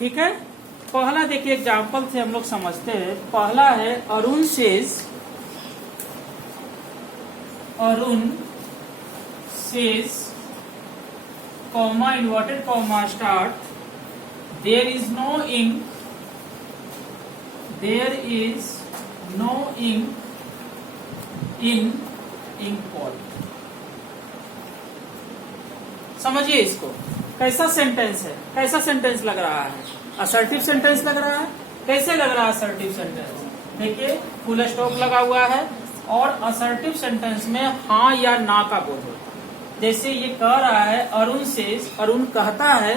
ठीक है। पहला देखिए एग्जाम्पल से हम लोग समझते हैं। पहला है Arun says comma inverted comma start there is no ink in ink pot. समझिए इसको, कैसा सेंटेंस है, कैसा सेंटेंस लग रहा है, असर्टिव सेंटेंस लग रहा है। कैसे लग रहा है असर्टिव सेंटेंस? देखिए फुल स्टॉप लगा हुआ है और असर्टिव सेंटेंस में हाँ या ना का बोध होता है। जैसे ये कह रहा है अरुण सेज, अरुण कहता है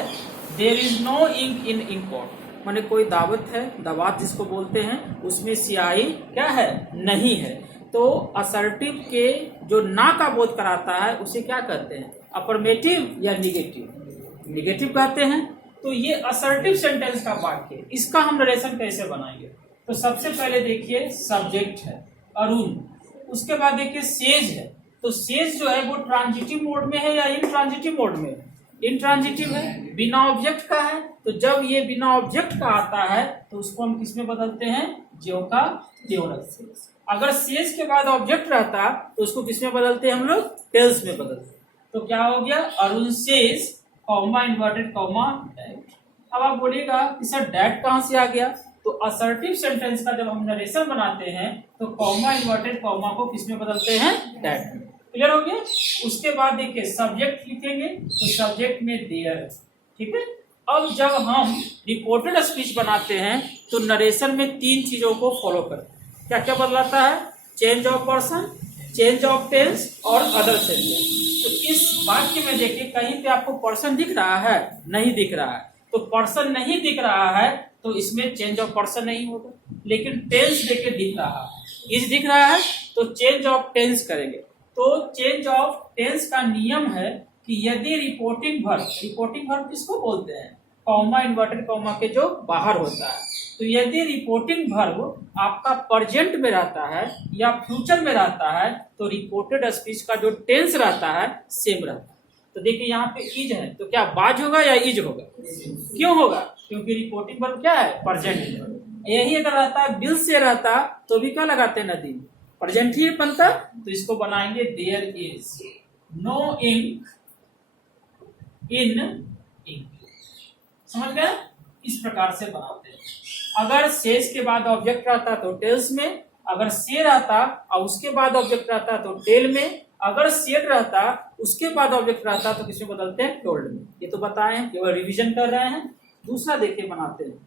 there is no ink in ink pot, माने कोई दावत है, दवात जिसको बोलते हैं, उसमें स्याही क्या है, नहीं है। तो असर्टिव के जो ना का बोध कराता है उसे क्या कहते हैं, अफर्मेटिव या निगेटिव? निगेटिव कहते हैं। तो ये असर्टिव सेंटेंस का वाक्य, इसका हम नरेशन कैसे बनाएंगे? तो सबसे पहले देखिए सब्जेक्ट है अरुण, उसके बाद देखिए सेज है। तो सेज जो है वो ट्रांजिटिव मोड में है या इनट्रांजिटिव मोड में? इनट्रांजिटिव है, बिना ऑब्जेक्ट का है। तो जब ये बिना ऑब्जेक्ट का आता है तो उसको हम किस में बदलते हैं, ज्यों का त्यों रखते हैं। अगर सेज के बाद ऑब्जेक्ट रहता तो उसको किस में बदलते हैं हम लोग, टेल्स में बदलते। तो क्या हो गया, Arun says comma inverted comma that. अब आप बोलिएगा कि सर डैट कहां से आ गया? तो असर्टिव सेंटेंस का जब हम नरेशन बनाते हैं तो कॉमा इन्वर्टेड कॉमा को किस में बदलते हैं, डैट में। क्लियर हो गया। उसके बाद देखिए सब्जेक्ट लिखेंगे तो सब्जेक्ट में देयर, ठीक है। अब जब हम रिपोर्टेड स्पीच बनाते हैं तो नरेशन में तीन चीजों को फॉलो करते हैं। क्या क्या बदलाता है? Change of person, change of tense और अदर सेंटेंस। तो इस वाक्य में देखिए कहीं पे आपको पर्सन दिख रहा है, नहीं दिख रहा है। तो पर्सन नहीं दिख रहा है तो इसमें चेंज ऑफ पर्सन नहीं होगा, लेकिन टेंस देखिए दिख रहा है, इज दिख रहा है तो चेंज ऑफ टेंस करेंगे। तो चेंज ऑफ टेंस का नियम है कि यदि रिपोर्टिंग वर्ब किसको बोलते हैं, कॉमा इन्वर्टेड कॉमा के जो बाहर होता है। तो यदि रिपोर्टिंग वर्ब आपका प्रेजेंट में रहता है या फ्यूचर में रहता है तो रिपोर्टेड स्पीच का जो टेंस रहता है सेम रहता है। तो देखिए यहाँ पे इज है तो क्या बाज होगा या इज होगा? क्यों होगा? क्योंकि रिपोर्टिंग वर्ब क्या है, प्रेजेंट। यही अगर रहता विल से रहता तो भी क्या लगाते हैं, नदी, प्रेजेंट ही बनता। तो इसको बनाएंगे there is no ink in ink. समझ गए? इस प्रकार से बनाते हैं। अगर सेज के बाद ऑब्जेक्ट रहता तो टेल्स में, अगर से रहता और उसके बाद ऑब्जेक्ट रहता तो टेल में, अगर सेड रहता उसके बाद ऑब्जेक्ट रहता तो किसमें बदलते हैं, टोल्ड में। ये तो बताए हैं, केवल रिवीजन कर रहे हैं। दूसरा देखिए बनाते हैं,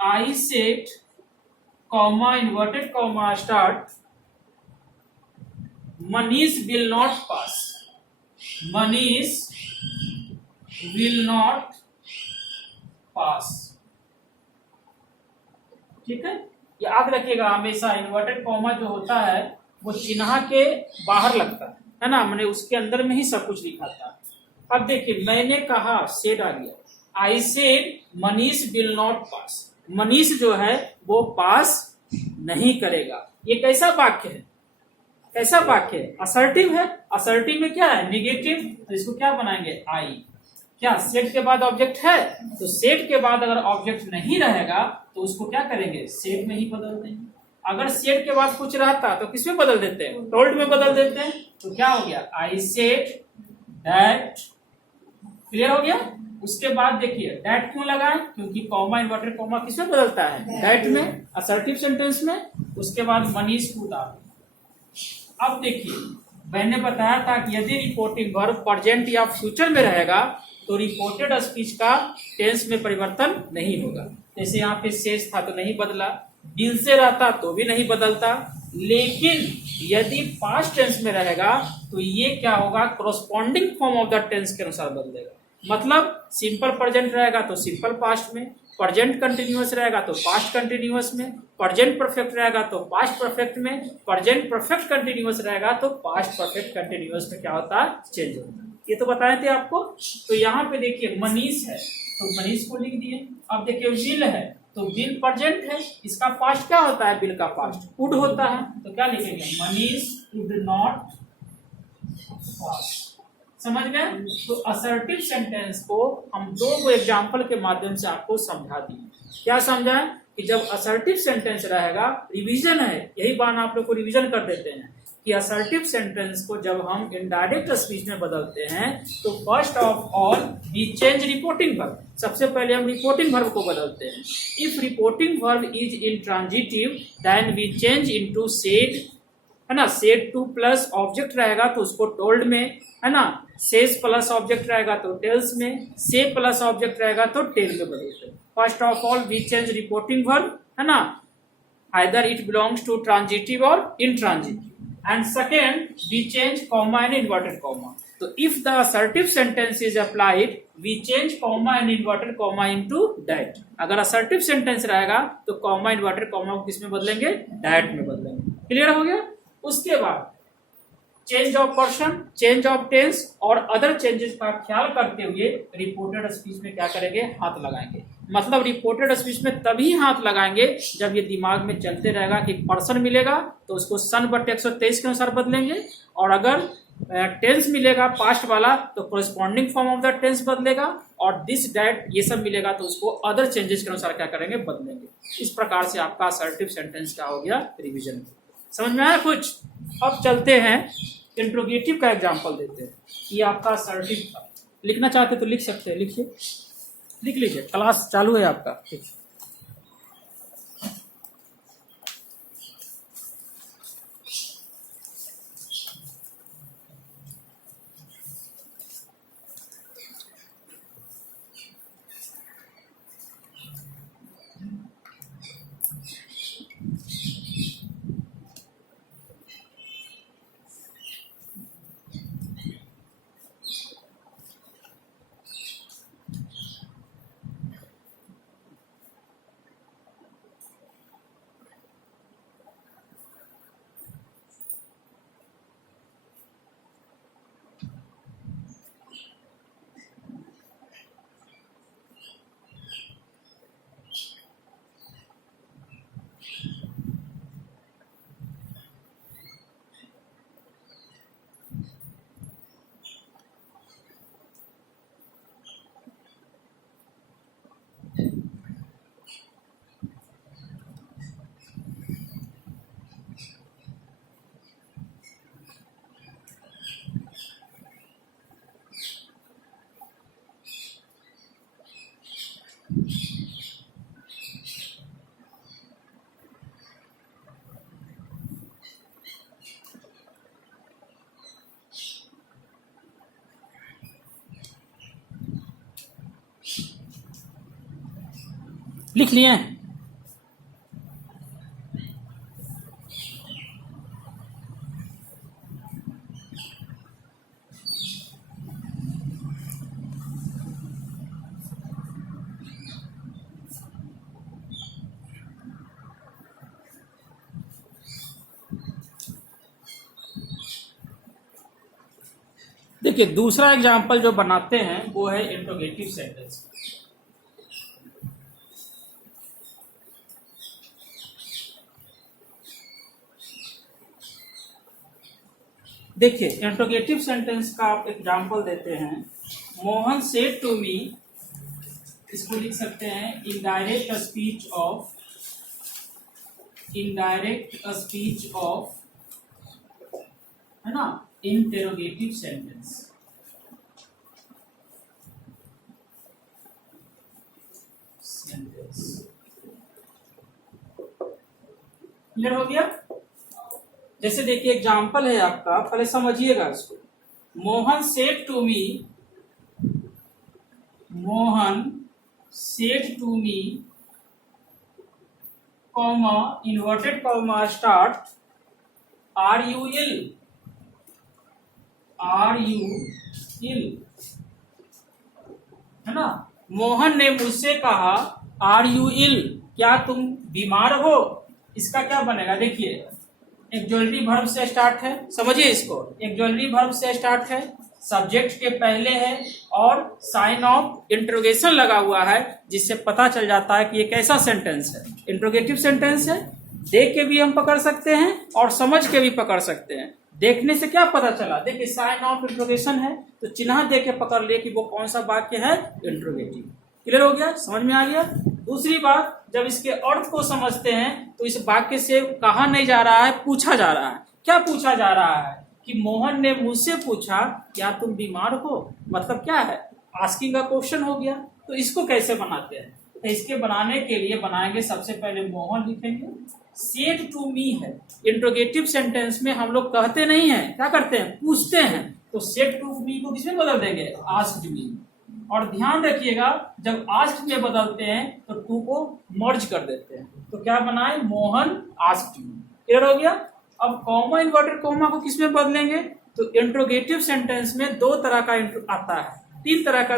I said comma inverted comma start Manish will not pass, Manish will not pass. ठीक है, याद रखिएगा हमेशा इन्वर्टेड कॉमा जो होता है वो चिन्ह के बाहर लगता है ना, मैंने उसके अंदर में ही सब कुछ लिखा था। अब देखिए मैंने कहा, सेड आ गया, I said Manish will not pass. Manish जो है वो पास नहीं करेगा। ये कैसा वाक्य है, कैसा वाक्य है, असर्टिव है। असर्टिव में क्या है, निगेटिव। तो इसको क्या बनाएंगे, आई। क्या सेट के बाद ऑब्जेक्ट है तो सेट के बाद अगर ऑब्जेक्ट नहीं रहेगा तो उसको क्या करेंगे, सेट में ही बदल देंगे। अगर सेट के बाद कुछ रहता तो किसमें बदल देते हैं, टोल्ड में बदल देते हैं। तो क्या हो गया, आई सेड दैट। क्लियर हो गया। उसके बाद देखिए दैट क्यों लगाएं, क्योंकि कॉमा इन्वर्टेड कॉमा किसमें बदलता है, दैट में, असर्टिव सेंटेंस में। उसके बाद मनीष को डाल। अब देखिए मैंने बताया था कि यदि रिपोर्टिंग वर्ब प्रेजेंट या फ्यूचर में रहेगा तो रिपोर्टेड स्पीच का टेंस में परिवर्तन नहीं होगा। जैसे यहाँ पे शेष था तो नहीं बदला, विल से रहता तो भी नहीं बदलता। लेकिन यदि पास्ट टेंस में रहेगा तो ये क्या होगा, corresponding form of the tense के अनुसार बदलेगा। मतलब सिंपल प्रेजेंट रहेगा तो सिंपल पास्ट में, प्रेजेंट कंटिन्यूअस रहेगा तो पास्ट कंटिन्यूअस में, प्रेजेंट परफेक्ट रहेगा तो पास्ट परफेक्ट में, प्रेजेंट परफेक्ट कंटिन्यूअस रहेगा तो पास्ट परफेक्ट कंटिन्यूअस में क्या होता है, चेंज होता है। ये तो बताए थे आपको। तो यहाँ पे देखिए मनीष है तो मनीष को लिख दिए। अब देखिए विल है तो विल प्रेजेंट है, इसका पास्ट क्या होता है, विल का पास्ट वुड होता है। तो क्या लिखेंगे, मनीष वुड नॉट पास। समझ गए? तो असर्टिव सेंटेंस को हम दो एग्जाम्पल के माध्यम से आपको समझा दिए। क्या समझा? कि जब असर्टिव सेंटेंस रहेगा, रिवीजन है, यही बात आप लोग को रिवीजन कर देते हैं कि असर्टिव सेंटेंस को जब हम इनडायरेक्ट स्पीच में बदलते हैं तो first of all we change reporting verb. सबसे पहले हम रिपोर्टिंग वर्ब को बदलते हैं। If reporting verb is intransitive then we change into said, है ना। सेड टू प्लस ऑब्जेक्ट रहेगा तो उसको टोल्ड में, है ना। सेज प्लस ऑब्जेक्ट रहेगा तो टेल्स में, से प्लस ऑब्जेक्ट रहेगा तो टेल में बदलते हैं। First of all we change reporting verb, है ना, either it belongs to transitive or intransitive. And second, we change comma and inverted comma. So if the assertive sentence is applied, we change comma and inverted comma into that. अगर assertive sentence रहेगा तो comma inverted comma को किसमें बदलेंगे? that में बदलेंगे। Clear हो गया? उसके बाद change of person, change of tense और अदर चेंजेस का ख्याल करते हुए रिपोर्टेड स्पीच में क्या करेंगे? हाथ लगाएंगे। मतलब रिपोर्टेड स्पीच में तभी हाथ लगाएंगे जब ये दिमाग में चलते रहेगा कि पर्सन मिलेगा तो उसको सन बट 123 के अनुसार बदलेंगे, और अगर टेंस मिलेगा पास्ट वाला तो corresponding form of the tense बदलेगा, और दिस डैट ये सब मिलेगा तो उसको अदर चेंजेस के अनुसार क्या करेंगे? बदलेंगे। इस प्रकार से आपका असर्टिव सेंटेंस क्या हो गया? रिविजन। समझ में आया कुछ? अब चलते हैं इंट्रोगेटिव का एग्जाम्पल देते हैं। ये आपका असर्टिव था। लिखना चाहते तो लिख सकते हैं, लिखिए, लिख लीजिए, क्लास चालू है आपका। ठीक, लिख लिए हैं? देखिए, दूसरा एग्जाम्पल जो बनाते हैं वो है इंट्रोगेटिव सेंटेंस। देखिए, इंट्रोगेटिव सेंटेंस का आप एग्जाम्पल देते हैं। मोहन सेड टू मी, इसको लिख सकते हैं indirect speech of, indirect speech of, है ना, इंटेरोगेटिव सेंटेंस। क्लियर हो गया? जैसे देखिए एग्जाम्पल है आपका, पहले समझिएगा इसको। Mohan said to me, Mohan said to me, comma inverted comma start, are you ill, are you ill, है ना। मोहन ने मुझसे कहा आर यू इल, क्या तुम बीमार हो? इसका क्या बनेगा? देखिए, एक ज्वेलरी वर्ब से स्टार्ट है, समझिए इसको। एक ज्वेलरी वर्ब से स्टार्ट है, सब्जेक्ट के पहले है और साइन ऑफ इंट्रोगेशन लगा हुआ है, जिससे पता चल जाता है कि ये कैसा सेंटेंस है। इंट्रोगेटिव सेंटेंस है। देख के भी हम पकड़ सकते हैं और समझ के भी पकड़ सकते हैं। देखने से क्या पता चला, देखिए साइन ऑफ इंट्रोगेशन है तो चिन्ह दे के पकड़ लिए कि वो कौन सा वाक्य है, इंट्रोगेटिव। क्लियर हो गया, समझ में आ गया। दूसरी बात, जब इसके अर्थ को समझते हैं तो इस वाक्य से कहा नहीं जा रहा है, पूछा जा रहा है। क्या पूछा जा रहा है कि मोहन ने मुझसे पूछा क्या तुम बीमार हो, मतलब क्या है, आस्किंग का क्वेश्चन हो गया। तो इसको कैसे बनाते हैं, तो इसके बनाने के लिए बनाएंगे, सबसे पहले मोहन लिखेंगे, सेड टू मी है। इंट्रोगेटिव सेंटेंस में हम लोग कहते नहीं है, क्या करते हैं, पूछते हैं। तो सेड टू मी को किसमें बदल देंगे, आस्क्ड मी। और ध्यान रखिएगा, जब आस्क्ड में बदलते हैं तो टू को मर्ज कर देते हैं। तो क्या बनाए, मोहन आस्क्ड मी। क्लियर हो गया। अब कॉमा इन्वर्टेड कॉमा को किसमें बदलेंगे, तो इंट्रोगेटिव सेंटेंस में दो तरह का आता है, तीन तरह का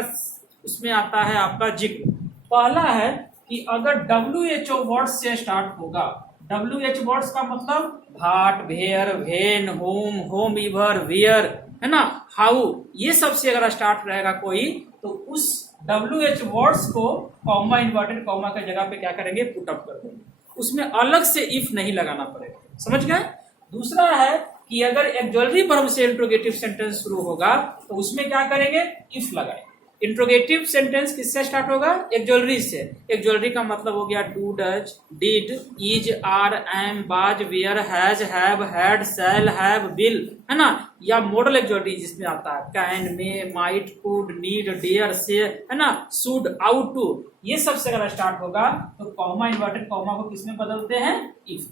उसमें आता है आपका जिक्र। पहला है कि अगर WHO वर्ड्स से स्टार्ट होगा, WH वर्ड्स का मतलब what, where, when, whom, whomever, where, है ना, हाउ, ये सब से अगर स्टार्ट रहेगा कोई, तो उस WH वर्ड्स को कॉमा इन्वर्टेड कॉमा के जगह पे क्या करेंगे, पुट अप कर देंगे। उसमें अलग से इफ नहीं लगाना पड़ेगा, समझ गए। दूसरा है कि अगर एक्जुअलरी वर्ब से इंट्रोगेटिव सेंटेंस शुरू होगा तो उसमें क्या करेंगे, इफ लगाए। इंट्रोगेटिव सेंटेंस किससे स्टार्ट होगा, एक्जुअलरी से। एक्जुअलरी का मतलब हो गया do, does, did, is, are, am, was, were, has, have, had, shall, have, will, है ना। या मॉडल एक्जुअलरी जिसमें आता है can, may, might, could, need, dare, से, है ना, शुड, आउट टू, ये सब से अगर स्टार्ट होगा तो कॉमा इन्वर्टेड कॉमा को किसमें बदलते हैं, इफ।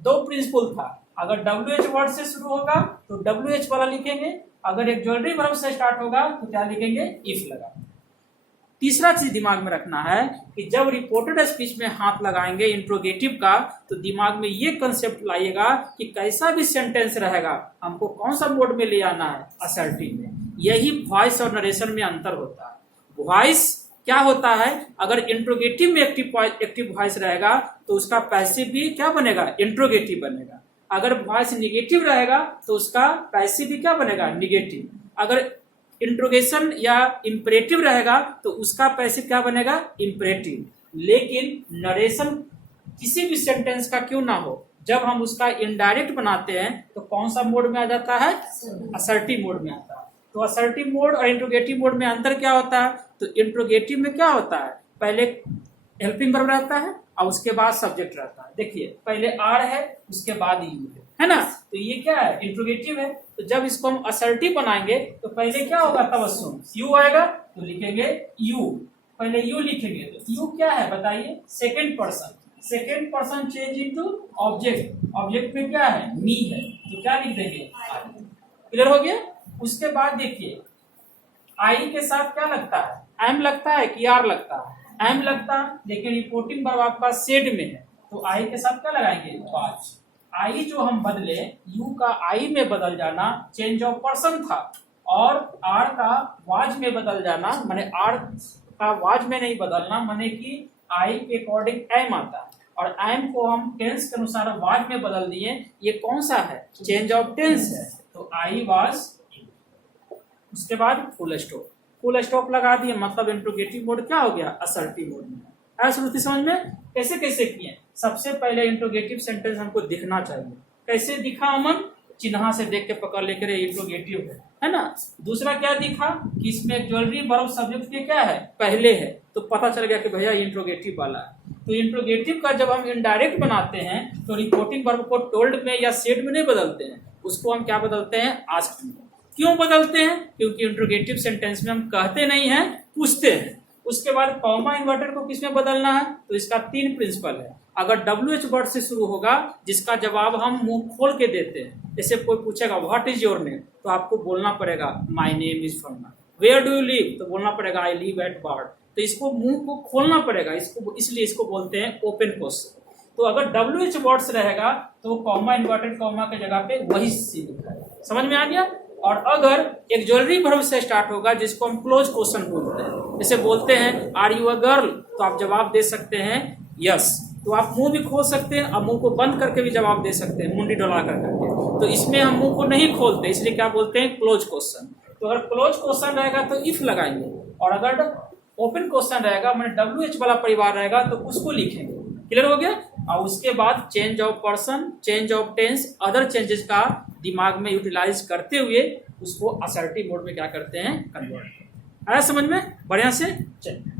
दो प्रिंसिपल था, अगर WH वर्ड से शुरू होगा तो WH वाला लिखेंगे, अगर एक ज्वेलरी वर्ब से स्टार्ट होगा तो क्या लिखेंगे, इफ लगा। तीसरा चीज दिमाग में रखना है कि जब रिपोर्टेड स्पीच में हाथ लगाएंगे इंट्रोगेटिव का, तो दिमाग में ये कंसेप्ट लाइएगा कि कैसा भी सेंटेंस रहेगा हमको कौन सा मोड में ले आना है, असर्टिव में। यही वॉइस और नरेशन में अंतर होता है। वॉइस क्या होता है, अगर इंट्रोगेटिव में एक्टिव वॉइस रहेगा तो उसका पैसिव भी क्या बनेगा, इंट्रोगेटिव बनेगा। अगर वॉइस निगेटिव रहेगा तो उसका पैसिव भी क्या बनेगा, निगेटिव। अगर इंट्रोगेशन या इंपरेटिव रहेगा तो उसका पैसिव क्या बनेगा, इंपरेटिव। लेकिन नरेशन किसी भी सेंटेंस का क्यों ना हो, जब हम उसका इनडायरेक्ट बनाते हैं तो कौन सा मोड में आ जाता है, असर्टिव मोड में आता है। तो असर्टिव मोड और इंट्रोगेटिव मोड में अंतर क्या होता है, तो इंट्रोगेटिव में क्या होता है, पहले हेल्पिंग वर्ब रहता है और उसके बाद सब्जेक्ट रहता है। देखिए पहले आर है, उसके बाद यू है ना। तो ये क्या है, इंट्रोगेटिव है। तो जब इसको हम असर्टिव बनाएंगे तो पहले क्या होगा, तवस्सुम, यू आएगा तो लिखेंगे यू, पहले यू लिखेंगे। तो यू क्या है बताइए, second person. Second person change into object, object में क्या है, मी है, तो क्या लिख देंगे, आई। क्लियर हो गया। उसके बाद देखिए आई के साथ क्या लगता है, एम लगता है कि आर लगता है, एम लगता है, लेकिन रिपोर्टिंग वर्ब आपका सेड में है तो आई के साथ क्या लगाएंगे, वाज। आई जो हम बदले, यू का आई में बदल जाना चेंज ऑफ पर्सन था, और आर का वाज में बदल जाना, माने आर का वाज में नहीं बदलना, माने कि आई के अकॉर्डिंग एम आता है, और एम को हम टेंस के अनुसार वाज में बदल दिए। ये कौन सा है, चेंज ऑफ टेंस है, तो आई वाज। उसके बाद फुल स्टॉप, फुल स्टॉप लगा दिए, मतलब इंट्रोगेटिव मोड क्या हो गया, असर्टिव मोड में। श्रुति समझ में कैसे कैसे किए। सबसे पहले इंट्रोगेटिव सेंटेंस हमको दिखना चाहिए, कैसे दिखा अमन, चिन्ह से देख के पकड़ लेकर इंट्रोगेटिव है ना। दूसरा क्या दिखा कि इसमें ज्वेलरी वर्ब सब्जेक्ट के क्या है, पहले है, तो पता चल गया कि भैया इंट्रोगेटिव वाला है। तो इंट्रोगेटिव का जब हम इनडायरेक्ट बनाते हैं तो रिपोर्टिंग वर्ब को टोल्ड में या सेड में नहीं बदलते हैं, उसको हम क्या बदलते हैं, आस्क्ड में। क्यों बदलते हैं, क्योंकि इंट्रोगेटिव सेंटेंस में हम कहते नहीं हैं, पूछते हैं। उसके बाद कॉमा इन्वर्टेड को किसमें बदलना है, तो इसका तीन प्रिंसिपल है। अगर WH वर्ड से शुरू होगा जिसका जवाब हम मुंह खोल के देते हैं, जैसे कोई पूछेगा व्हाट इज योर नेम, तो आपको बोलना पड़ेगा माय नेम इज फलना। वेयर डू यू लिव, तो बोलना पड़ेगा आई लिव एट बार्ड। तो इसको मुंह को खोलना पड़ेगा, इसको इसलिए इसको बोलते हैं ओपन क्वेश्चन। तो अगर WH वर्ड्स रहेगा तो कॉमा इन्वर्टेड कॉमा के जगह पे वही सी लिखा है, समझ में आ गया। और अगर एक ज्वेलरी वर्ब से स्टार्ट होगा जिसको हम क्लोज क्वेश्चन बोलते हैं, जैसे बोलते हैं आर यू अ गर्ल, तो आप जवाब दे सकते हैं यस। तो आप मुंह भी खोल सकते हैं और मुंह को बंद करके भी जवाब दे सकते हैं, मुंडी डोला करके। तो इसमें हम मुंह को नहीं खोलते, इसलिए क्या बोलते हैं, क्लोज क्वेश्चन। तो अगर क्लोज क्वेश्चन रहेगा तो इफ लगाएंगे, और अगर ओपन क्वेश्चन रहेगा मैंने WH वाला परिवार रहेगा तो उसको लिखेंगे। क्लियर हो गया। और उसके बाद change of person, change of tense, other changes का दिमाग में यूटिलाइज करते हुए उसको असर्टिव मोड में क्या करते हैं, कन्वर्ट। आया समझ में? बढ़िया से चलिए।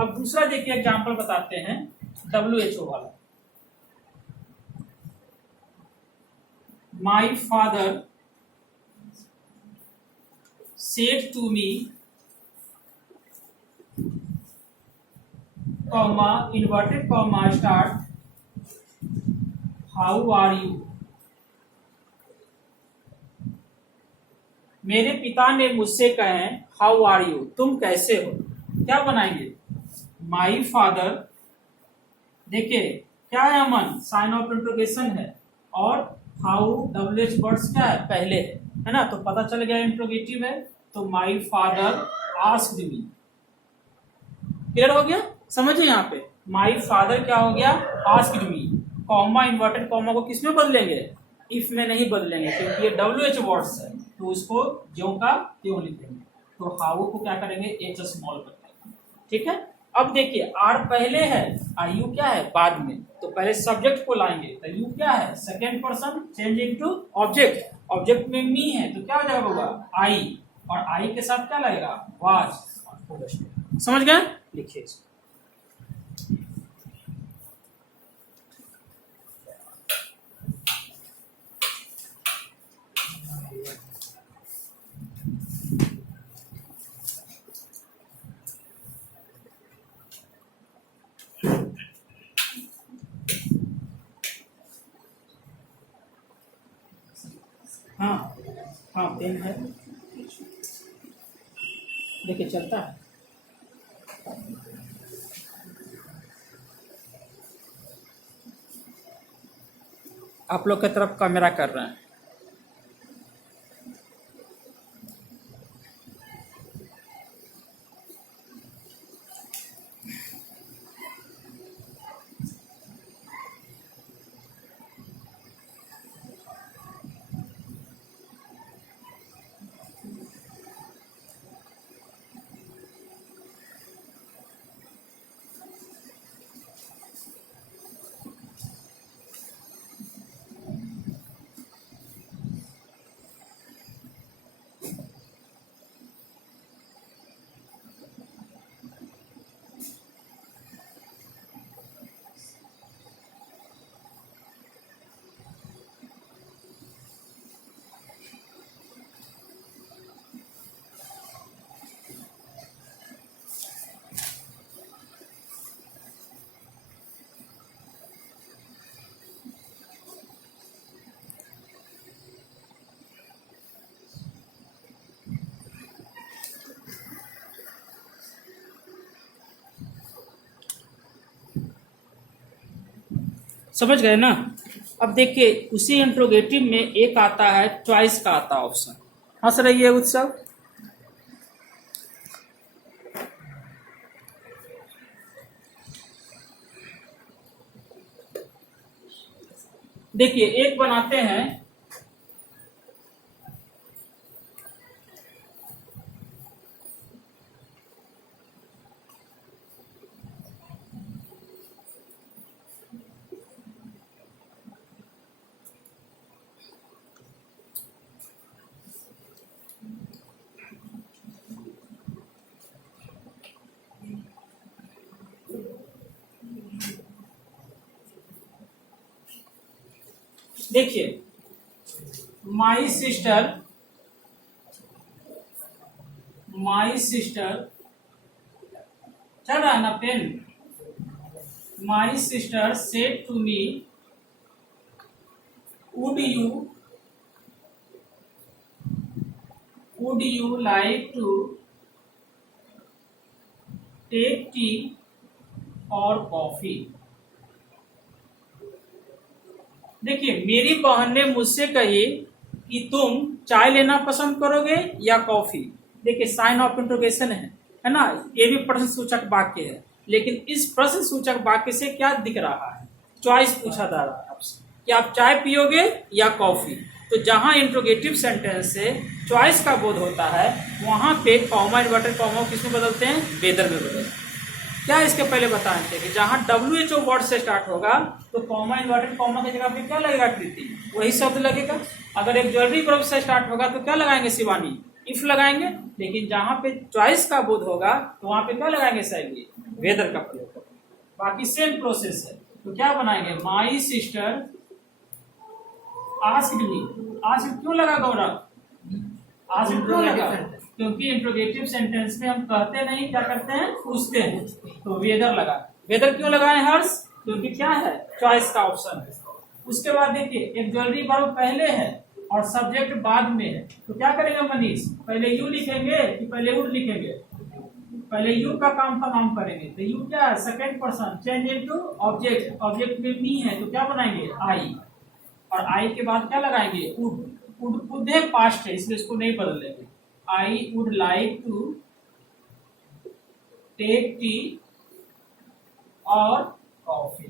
अब दूसरा देखिए एग्जांपल बताते हैं WHO वाला। My father said to me comma inverted comma start how are you. मेरे पिता ने मुझसे कहे हाउ आर यू, तुम कैसे हो। क्या बनाएंगे? माई फादर, देखिए क्या है अमन, साइन ऑफ इंट्रोगेशन है, और हाउ WH वर्ड्स क्या है, पहले है ना, तो पता चल गया इंट्रोगेटिव है। तो my father asked me. Clear हो गया? समझिए यहाँ पे माई फादर क्या हो गया, asked me. Comma inverted comma को किस में बदलेंगे, इफ में नहीं बदलेंगे, क्योंकि ये WH वर्ड्स है तो उसको ज्यों का त्यों लिखेंगे। तो हाउ को क्या करेंगे, H स्मॉल कर देंगे। ठीक है। अब देखिए आर पहले है और यू क्या है बाद में, तो पहले सब्जेक्ट को लाएंगे। तो यू क्या है, second person change into object. Object में मी है तो क्या हो जाएगा होगा आई, और आई के साथ क्या लगेगा, वाज। समझ गए? लिखिए इसको। हाँ हाँ पेन है, देखिए चलता है। आप लोग की तरफ कैमरा कर रहे हैं। समझ गए ना? अब देखिए उसी इंट्रोगेटिव में एक आता है चॉइस का आता ऑप्शन। हंस रही है उत्सव? देखिए एक बनाते हैं, देखिए माई सिस्टर चल रहा है ना pen. My sister said to me would you like to take tea और कॉफी। देखिए मेरी बहन ने मुझसे कही कि तुम चाय लेना पसंद करोगे या कॉफी। देखिए साइन ऑफ इंट्रोगेशन है ना, ये भी प्रश्न सूचक वाक्य है, लेकिन इस प्रश्न सूचक वाक्य से क्या दिख रहा है, चॉइस पूछा जा रहा है आपसे कि आप चाय पियोगे या कॉफी। तो जहां इंट्रोगेटिव सेंटेंस से चॉइस का बोध होता है वहां पे कॉमा इन्वर्टेड कॉमा किसमें बदलते हैं, वेदर में बदलते हैं। क्या इसके पहले बताए थे कि जहां WHO वर्ड से स्टार्ट होगा तो कॉमा इन्वर्टेड कॉमा की जगह पे क्या लगेगा? कृति, वही शब्द लगेगा। अगर एक ज्वेलरी ग्रुप से स्टार्ट होगा तो क्या लगाएंगे? शिवानी, इफ लगाएंगे। लेकिन जहां पे चॉइस का बोध होगा तो वहां पे क्या लगाएंगे? शैली, वेदर का प्रयोग करेंगे। बाकी सेम प्रोसेस है। तो क्या बनाएंगे? My sister asked me. Asked क्यों लगा गौरव? आस्क्ड क्यों लगा? क्योंकि इंट्रोगेटिव सेंटेंस में हम कहते नहीं, क्या करते हैं? पूछते हैं। तो वेदर लगा। वेदर क्यों लगाए हर्ष? क्योंकि क्या है? चॉइस का ऑप्शन है। उसके बाद देखिए, एक ज्वेलरी वर्ब पहले है और सब्जेक्ट बाद में है, तो क्या करेंगे मनीष? पहले यू लिखेंगे कि पहले वुड लिखेंगे? पहले यू का काम तमाम करेंगे। तो यू क्या है? Second person, change into object. Object में मी है तो क्या बनाएंगे? आई। और आई के बाद क्या लगाएंगे? वुड। वुड है पास्ट है, इसलिए इसको नहीं बदलेंगे। I would like to take tea और कॉफी।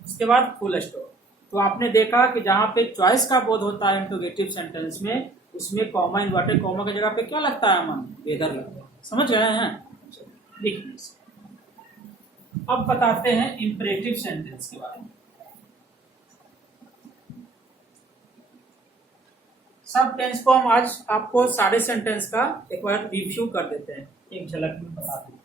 इसके बाद फुल स्टॉप। तो आपने देखा कि जहां पे चॉइस का बोध होता है इंट्रोगेटिव सेंटेंस में, उसमें कॉमा इन्वर्टेड कॉमा की जगह पे क्या लगता है? मन, वेदर लगता है। समझ गए हैं? लिखिए। अब बताते हैं इंपरेटिव सेंटेंस के बारे में। सब टेंस को हम आज आपको सारे सेंटेंस का एक बार रिव्यू कर देते हैं, एक झलक में बता देते हैं।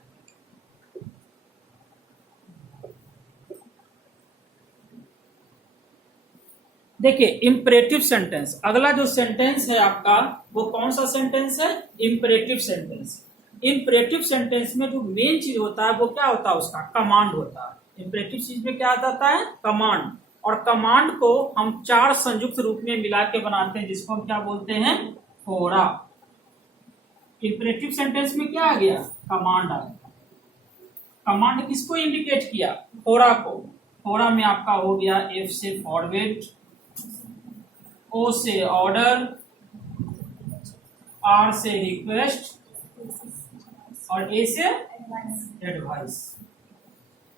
देखिए, इंपरेटिव सेंटेंस, अगला जो सेंटेंस है आपका वो कौन सा सेंटेंस है? Imperative sentence. इंपरेटिव सेंटेंस में जो मेन चीज होता है वो क्या होता है? उसका कमांड होता है। इंपरेटिव चीज में क्या आता है? कमांड। और कमांड को हम 4 संयुक्त रूप में मिला के बनाते हैं, जिसको हम क्या बोलते हैं? फोरा। इंपरेटिव सेंटेंस में क्या आ गया? कमांड आ गया। कमांड किसको इंडिकेट किया? फोरा को। फोरा में आपका हो गया एफ से फॉरवर्ड, ओ से ऑर्डर, आर से रिक्वेस्ट और ए से एडवाइस।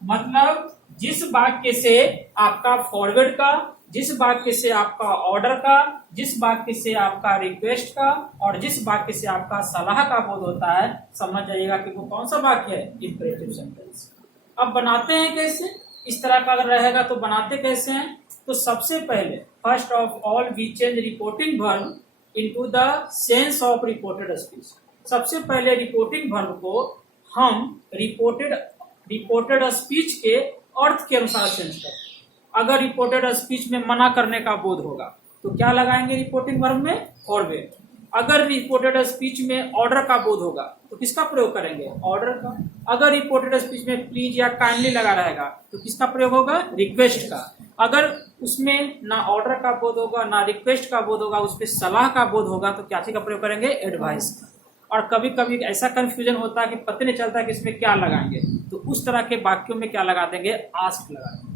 मतलब जिस वाक्य से आपका फॉरवर्ड का, जिस वाक्य से आपका ऑर्डर का, जिस वाक्य से आपका रिक्वेस्ट का और जिस वाक्य से आपका सलाह का बोध होता है, समझ जाइएगा कि वो कौन सा वाक्य है? Imperative sentence. अब बनाते हैं कैसे? इस तरह का अगर रहेगा तो बनाते कैसे हैं? तो सबसे पहले first of all we change reporting verb into the sense of reported speech. सबसे पहले रिपोर्टिंग वर्ब को हम रिपोर्टेड स्पीच के अर्थ के अनुसार चेंज करते हैं। अगर रिपोर्टेड स्पीच में मना करने का बोध होगा तो क्या लगाएंगे रिपोर्टिंग वर्ब में? फॉरवर्ड। अगर रिपोर्टेड स्पीच में ऑर्डर का बोध होगा तो किसका प्रयोग करेंगे? ऑर्डर का। अगर रिपोर्टेड स्पीच में प्लीज या काइंडली लगा रहेगा तो किसका प्रयोग होगा? रिक्वेस्ट का। अगर उसमें ना ऑर्डर का बोध होगा ना रिक्वेस्ट का बोध होगा, उसमें सलाह का बोध होगा, तो क्या का प्रयोग करेंगे? एडवाइस का। और कभी कभी ऐसा कंफ्यूजन होता है कि पता नहीं चलता कि इसमें क्या लगाएंगे, तो उस तरह के वाक्यों में क्या लगा देंगे? आस्क लगा देंगे।